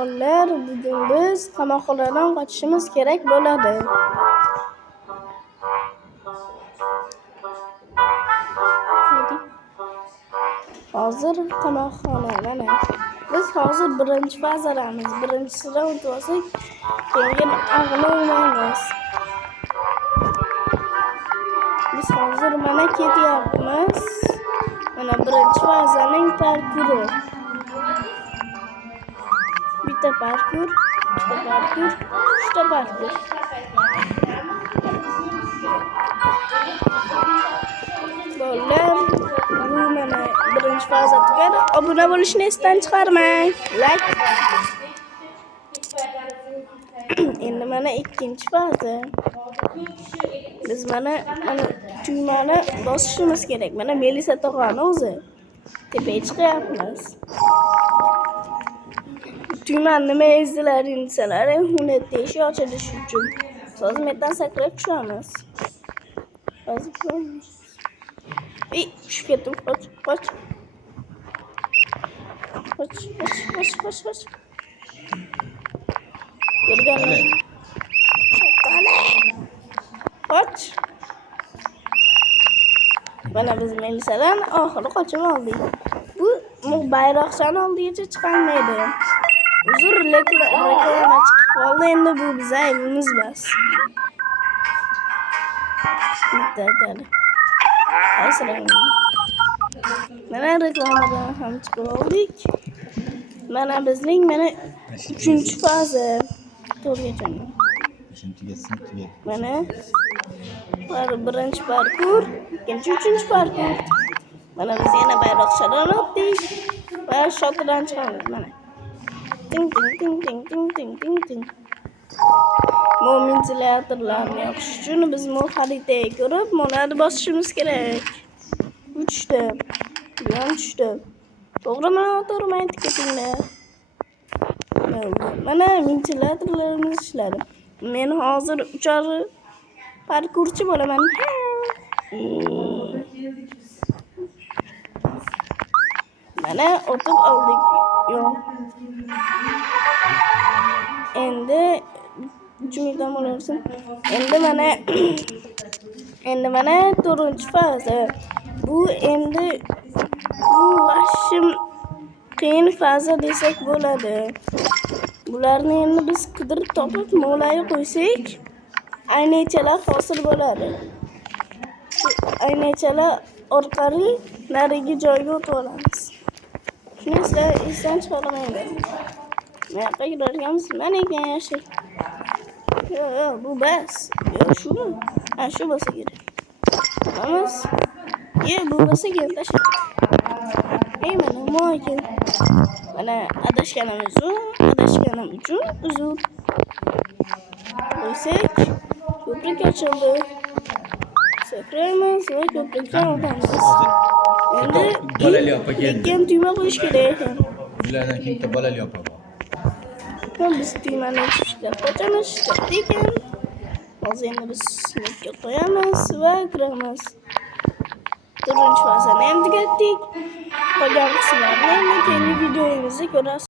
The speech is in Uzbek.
Bolalar, bugun biz qamoqxonadan qochishimiz kerak bo'ladi. Hozir qamoqxona mana. Biz hozir birinchi fazadamiz. Birinchisidan o'tib olsak, keyin og'ini o'ynaymiz. Biz hozir mana ketyapmiz. Mana birinchi fazaning parkuri. Bitta parkur, ikkita parkur, uchta parkur. Bolalar, bu mana birinchi faza tugadi. Obuna bo'lishni esdan chiqarmang. Like. Endi mana ikkinchi faza. Biz mana tuymani bosishimiz kerak. Mana Melisa tog'ani o'zi. Tepaga chiqyapmiz. Tuymani nima ezdilar desalar, hunetni eshik ochilish uchun. Hozir metdan sakrab tushamiz. Hozir ko'ramiz. Tushib ketdim. Qoch. Qoch. Ko'rganman. Qoch. Mana biz Melisadan oxiri qochib oldik. Bu bayroqchani oldigacha chiqolmaydi. Uzr reklama chiqib qoldi. Endi bu biz aybimiz bas. Bitta. Mana reklamadan ham chiqib oldik. Mana bizning 3-chi faza. To'g'rigacha. Mana birinchi parkur, ikkinchi, uchinchi parkur. Mana biz yana bayroqchadan o'tdik va shotidan chiqamiz. Mana. Ting. Bu ventilyatorlarni yoqish uchun biz bu xaritaga ko'rib, monani bosishimiz kerak. 3ta. Buyon 3ta. To'g'rimi, to'g'rimi aytib ketinglar. Mana ventilyatorlarimiz ishladi. Men hozir 3 parkurchi bo'laman. Mana o'tib oldik. Yo'q. Endi 3 minutdan bo'larsin. Endi mana 4-chi faza. Bu vashim qiyin faza desak bo'ladi. Bularni endi biz qidirib topib mo'lay qo'ysak, aynachalar hosil bo'ladi. Shu aynachalar orqali narigi joyga o'tib olamiz. Shuni esdan chiqarmaydi. Men yoqqa kirarkanmiz, mana ekan yashil. Yo'q, bu bas. Yo'q, shumi? Ha, shu bo'lsa kerak. Tamamiz. Bu bo'lsa keyin tashlab. Mana bu ekan. Mana adashganim uchun uzr. Qo'ysak, ko'prik ochildi. Sakraymiz va ko'prikdan o'tamiz. Endi bolali opa keldi. Lekin tuyma qo'yish kerak ekan. Bulardan kimda bolali opa bor? Biz tuymani chiqishga qo'yamiz, ekan. Hozir endi biz sinfga qo'yamiz va kiramiz. 4-chi fazani ham tugatdik. Qolgan qismlarni keyingi videomizda ko'rasiz.